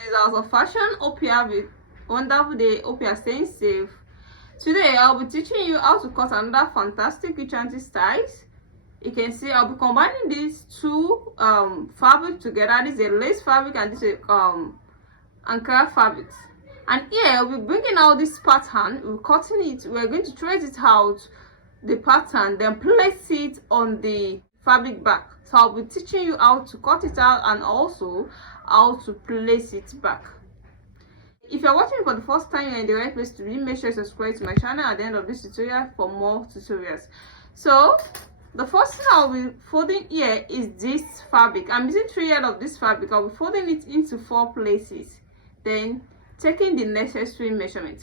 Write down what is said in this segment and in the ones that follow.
This House of Fashion. Hope you have a wonderful day. Hope you are staying safe. Today I'll be teaching you how to cut another fantastic enchanted styles. You can see I'll be combining these two fabric together. This is a lace fabric and this is Ankara fabrics. And here we'll be bringing out this pattern. We're cutting it. We're going to trace it out the pattern, then place it on the fabric back. So I'll be teaching you how to cut it out and also how to place it back. If you're watching for the first time, you're in the right place to be. Make sure you subscribe to my channel at the end of this tutorial for more tutorials. So the first thing I'll be folding here is this fabric. I'm using 3 yards of this fabric. I'll be folding it into 4 places, then taking the necessary measurement.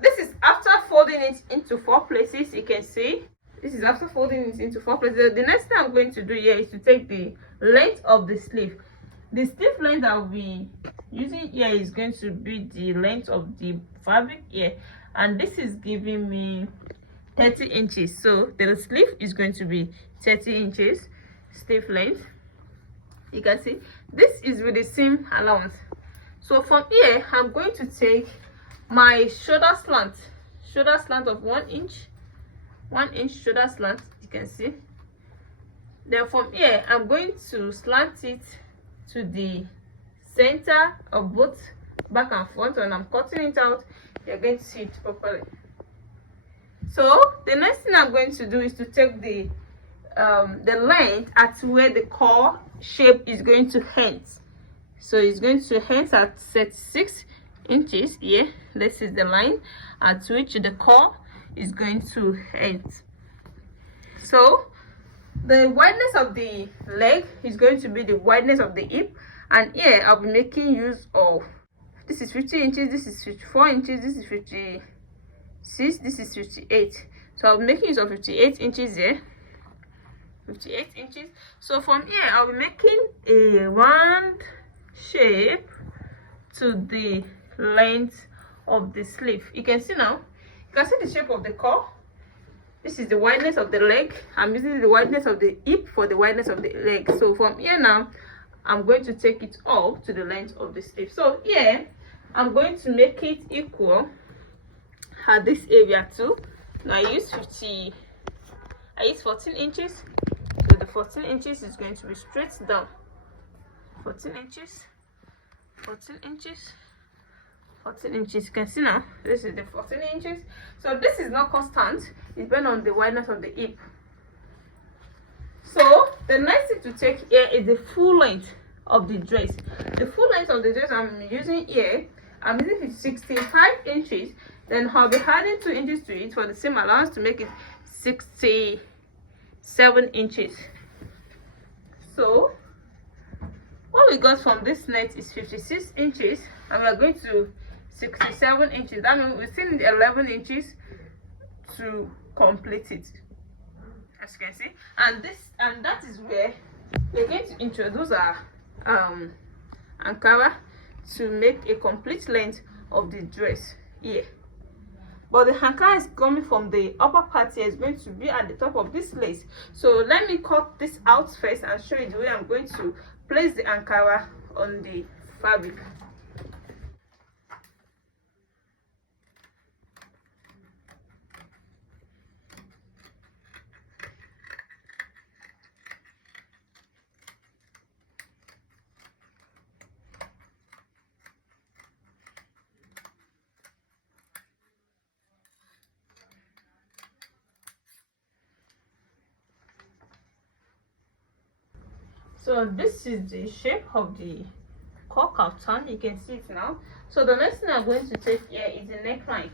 This is after folding it into 4 places. You can see this is after folding it into 4 places. The next thing I'm going to do here is to take the length of the sleeve. The sleeve length I'll be using here is going to be the length of the fabric here, and this is giving me 30 inches. So the sleeve is going to be 30 inches sleeve length. You can see this is with the seam allowance. So from here I'm going to take my shoulder slant of 1 inch, 1 inch shoulder slant. You can see. Then from here I'm going to slant it to the center of both back and front. When I'm cutting it out, you're going to see it properly. So the next thing I'm going to do is to take the length at where the core shape is going to end. So it's going to end at 36 inches here. This is the line at which the core is going to end. So the wideness of the leg is going to be the wideness of the hip, and here I'll be making use of, this is 50 inches, this is 54 inches, this is 56, this is 58. So I'll be making use of 58 inches here, 58 inches. So from here I'll be making a round shape to the length of the sleeve. You can see now, you can see the shape of the core. This is the wideness of the leg. I'm using the wideness of the hip for the wideness of the leg. So from here now I'm going to take it up to the length of the sleeve. So here I'm going to make it equal at this area too. Now I use 14 inches. So the 14 inches is going to be straight down. 14 inches, 14 inches, 14 inches. You can see now this is the 14 inches. So this is not constant, it depends on the wideness of the hip. So the next thing to take here is the full length of the dress. The full length of the dress I'm using here, I'm using 65 inches. Then I'll be adding 2 inches to it for the same allowance to make it 67 inches. So what we got from this net is 56 inches, and we are going to 67 inches. That means we still need 11 inches to complete it, as you can see. And that is where we're going to introduce our Ankara to make a complete length of the dress here. But the Ankara is coming from the upper part here, is going to be at the top of this lace. So let me cut this out first and show you the way I'm going to place the Ankara on the fabric. So this is the shape of the core kaftan. You can see it now. So the next thing I'm going to take here is the neckline.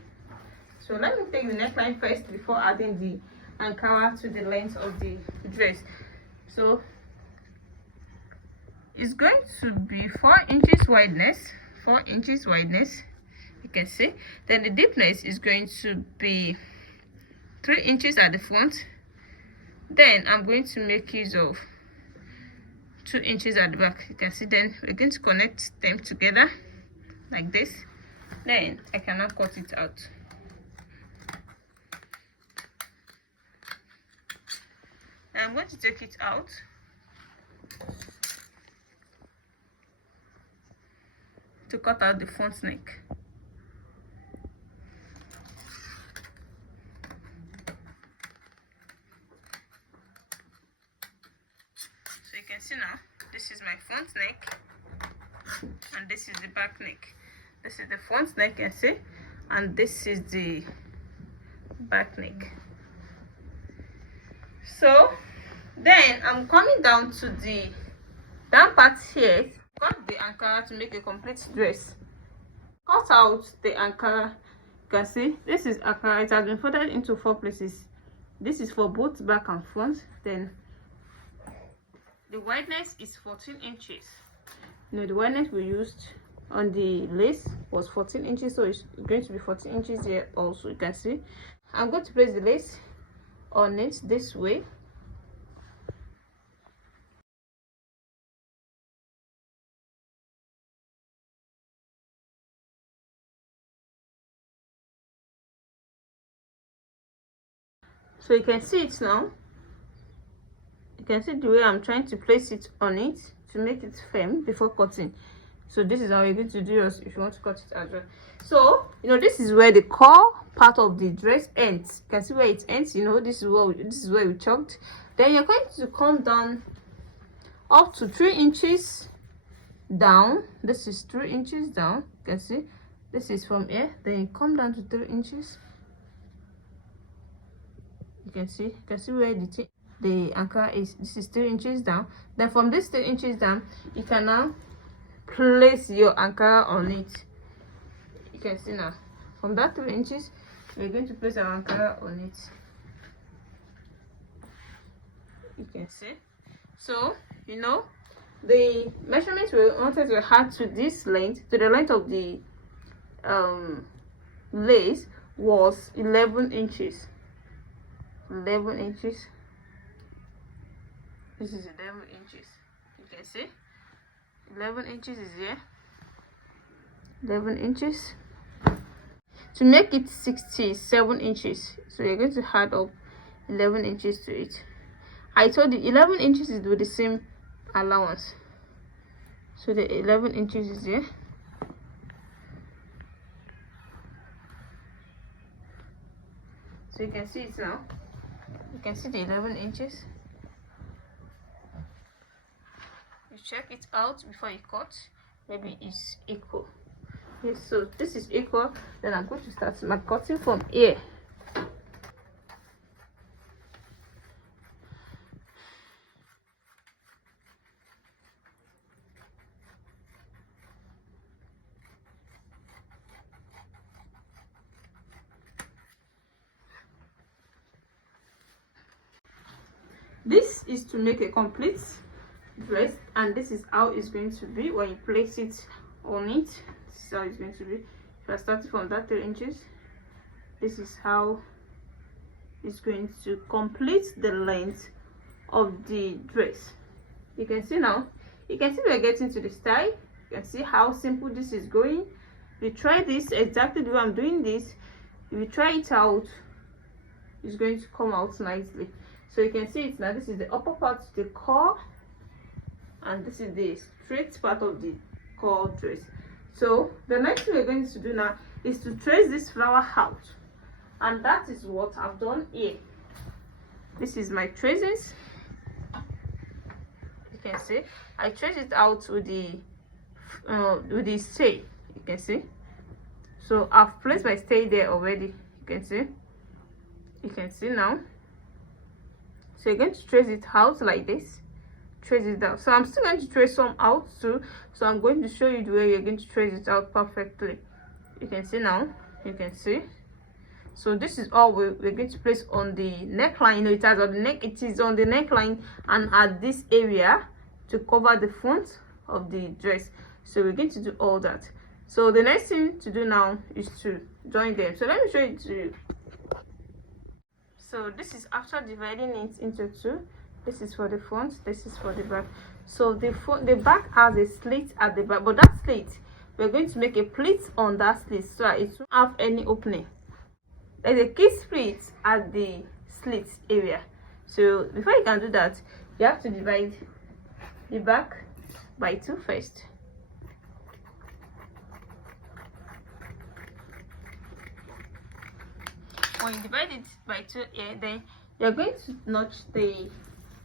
So let me take the neckline first before adding the Ankara to the length of the dress. So it's going to be 4 inches wideness, 4 inches wideness. You can see. Then the deepness is going to be 3 inches at the front. Then I'm going to make use of 2 inches at the back. You can see. Then we're going to connect them together like this. Then I cannot cut it out. I'm going to take it out. to cut out the front neck. So you can see now, this is my front neck and this is the back neck. This is the front neck, you can see, and this is the back neck. So then I'm coming down to the down part here. Cut the Ankara to make a complete dress. Cut out the Ankara. You can see this is Ankara. It has been folded into 4 places. This is for both back and front. Then the wideness is 14 inches. You know, the wideness we used on the lace was 14 inches, so it's going to be 14 inches here also. You can see I'm going to place the lace on it this way. So you can see it now. You can see the way I'm trying to place it on it to make it firm before cutting. So this is how you're going to do yours if you want to cut it as well. So you know, this is where the core part of the dress ends. You can see where it ends. You know, this is where we chalked. Then you're going to come down up to 3 inches down. This is 3 inches down. You can see this is from here. Then you come down to 3 inches. You can see where the Ankara is. This is 3 inches down. Then from this 3 inches down, you can now place your Ankara on it. You can see now from that 3 inches we're going to place our Ankara on it. You can see. So you know, the measurements we wanted to add to this length, to the length of the lace, was 11 inches. 11 inches. This is 11 inches. You can see 11 inches is here. 11 inches to make it 67 inches. So you're going to add up 11 inches to it. I told you 11 inches is with the same allowance. So the 11 inches is here. So you can see it now. You can see the 11 inches. You check it out before you cut. Maybe it's equal. Yes, so this is equal. Then I'm going to start my cutting from here. This is to make a complete dress, and this is how it's going to be when you place it on it. This is how it's going to be. If I start from that 3 inches, this is how it's going to complete the length of the dress. You can see now, you can see we're getting to the style. You can see how simple this is going. If you try this exactly the way I'm doing this, if you try it out, it's going to come out nicely. So you can see it now. This is the upper part, the core, and this is the straight part of the core dress. So the next thing we're going to do now is to trace this flower out, and that is what I've done here. This is my traces. You can see I trace it out with the stay. You can see. So I've placed my stay there already. You can see. You can see now. So you're going to trace it out like this. Trace it out. So I'm still going to trace some out too. So I'm going to show you the way you're going to trace it out perfectly. You can see now. You can see. So this is all we're going to place on the neckline. You know, it has on the neck. It is on the neckline and at this area to cover the front of the dress. So we're going to do all that. So the next thing to do now is to join them. So let me show you to you. So this is after dividing it into 2. This is for the front, this is for the back. So the back has a slit at the back, but that slit, we're going to make a pleat on that slit so that it won't have any opening. There's a key split at the slit area. So before you can do that, you have to divide the back by 2 first. when you divide it by 2 here, then you're going to notch the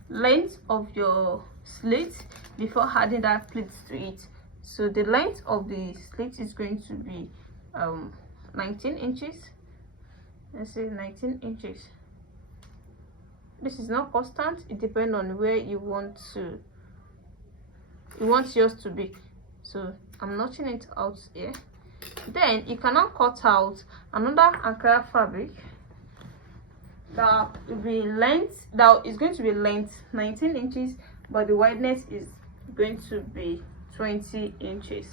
length of your slit before adding that pleat to it. So the length of the slit is going to be 19 inches. Let's say 19 inches. This is not constant, it depends on where you want yours to be. So I'm notching it out here. Then you cannot cut out another Ankara fabric that will be length, that is going to be length 19 inches, but the wideness is going to be 20 inches.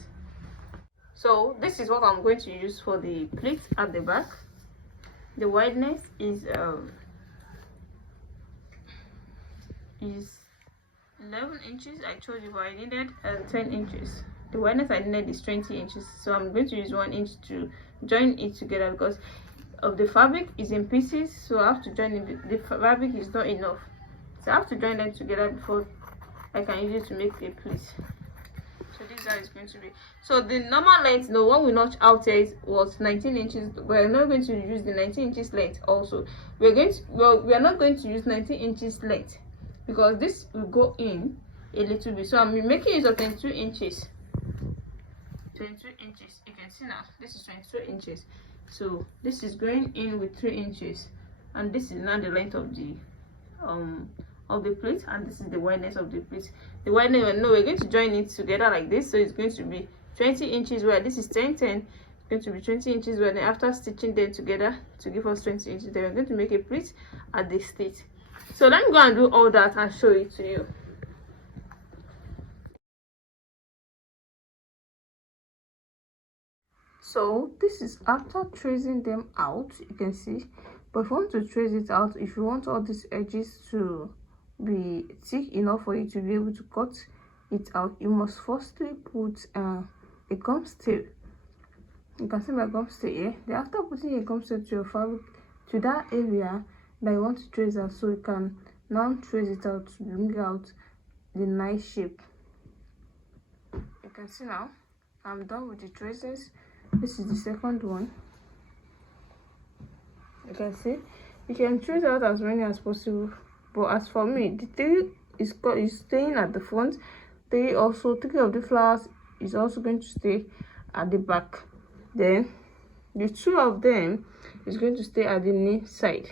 So this is what I'm going to use for the pleat at the back. The wideness is 11 inches. I told you what I needed, and 10 inches. The wideness I needed is 20 inches, so I'm going to use 1 inch to join it together because of the fabric is in pieces, so I have to join it. The fabric is not enough, so I have to join them together before I can use it to make a pleat. So this is how it's going to be. So the normal length, the one we notched out here was 19 inches. We're not going to use the 19 inches length also. We are not going to use 19 inches length because this will go in a little bit. So I'm making use of 22 inches. 22 inches. You can see now this is 22 inches. So this is going in with 3 inches, and this is now the length of the pleat, and this is the wideness of the pleat. The wideness, no, we're going to join it together like this, so it's going to be 20 inches wide. This is 10 10. It's going to be 20 inches wide. And after stitching them together to give us 20 inches, then we're going to make a pleat at the slit. So let me go and do all that and show it to you. So this is after tracing them out, you can see. But if you want to trace it out, if you want all these edges to be thick enough for you to be able to cut it out, you must firstly put a gum tape. You can see my gum tape here. Then after putting a gum tape to your fabric, to that area that you want to trace out, so you can now trace it out to bring out the nice shape. You can see now I'm done with the traces. This is the second one. You can see you can trace out as many as possible, but as for me, the 3 is staying at the front. 3 of the flowers is also going to stay at the back. Then the 2 of them is going to stay at the knee side.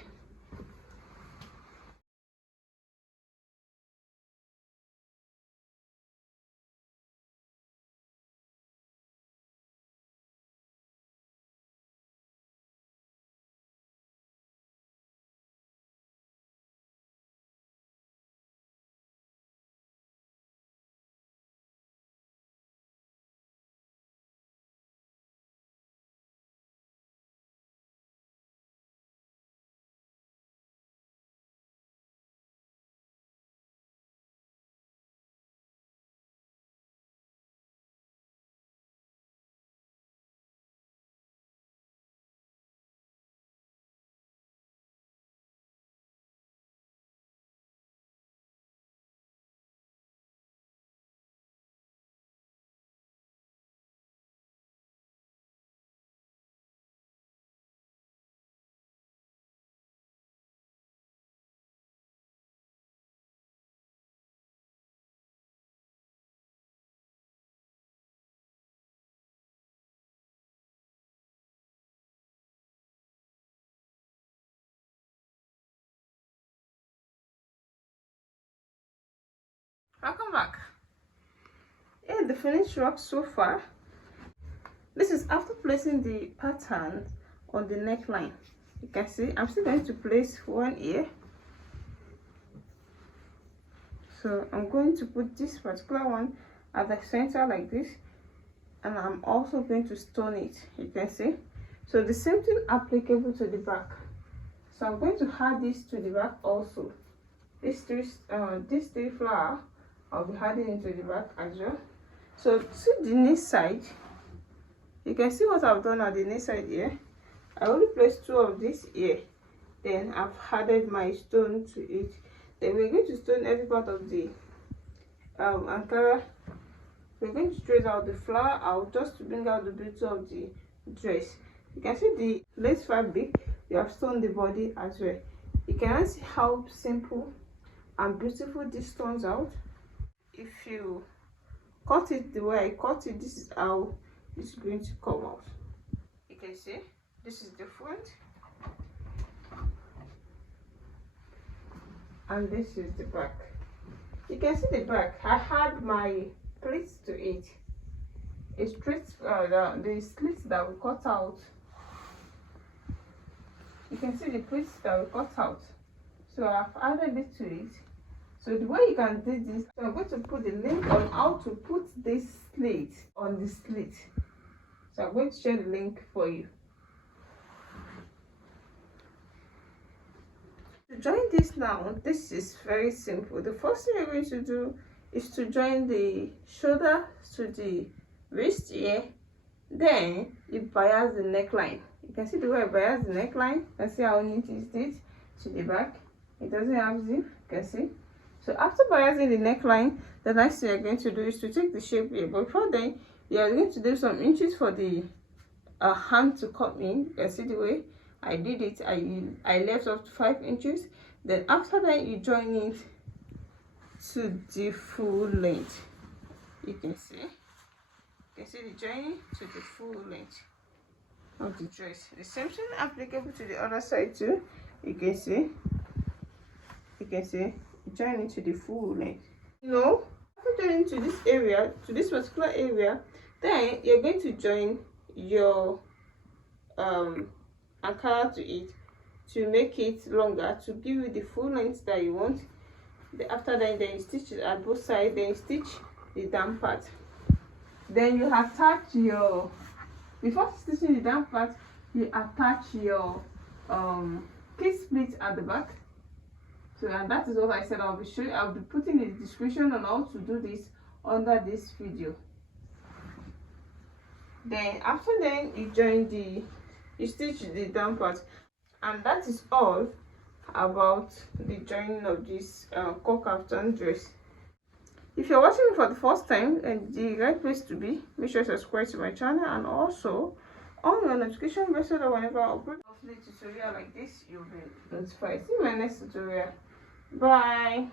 Welcome back. Yeah, the finished work so far. This is after placing the pattern on the neckline. You can see I'm still going to place one here. So I'm going to put this particular one at the center like this, and I'm also going to stone it. You can see. So the same thing applicable to the back. So I'm going to add this to the back also. This three flower, I'll be adding into the back as well. So to the knee side, you can see what I've done at the knee side here. I only placed 2 of this here. Then I've added my stone to it. Then we're going to stone every part of the Ankara. We're going to trace out the flower out just to bring out the beauty of the dress. You can see the lace fabric you have sewn the body as well. You can see how simple and beautiful this turns out. If you cut it the way I cut it, this is how it's going to come out. You can see this is the front and this is the back. You can see the back. I had my pleats to it. It's straight the slits that we cut out. You can see the pleats that we cut out. So I've added it to it. So the way you can do this, so I'm going to put the link on how to put this slit on the slit. So I'm going to share the link for you. To join this now, this is very simple. The first thing you're going to do is to join the shoulder to the wrist here. Then you bias the neckline. You can see the way I bias the neckline. You can see how neat is it to the back. It doesn't have zip, you can see. So after biasing the neckline, the next thing you're going to do is to take the shape here. But before then, you're going to do some inches for the hand to come in. You can see the way I did it. I left up to 5 inches. Then after that, you join it to the full length. You can see the joining to the full length of the dress. The same thing applicable to the other side too. You can see join it to the full length. After joining to this area, to this particular area, then you're going to join your Ankara to it to make it longer, to give you the full length that you want. After that, then you stitch it at both sides, then you stitch the down part. Then you attach your, before stitching the down part, you attach your pleat split at the back. So, and that is what I said I'll be putting the description on how to do this under this video. Then after then, you stitch the down part, and that is all about the joining of this cowl kaftan dress. If you're watching me for the first time, and the right place to be, make sure to subscribe to my channel and also on your notification bell so that whenever I upload a tutorial like this, you'll be notified. See you in my next tutorial. Bye.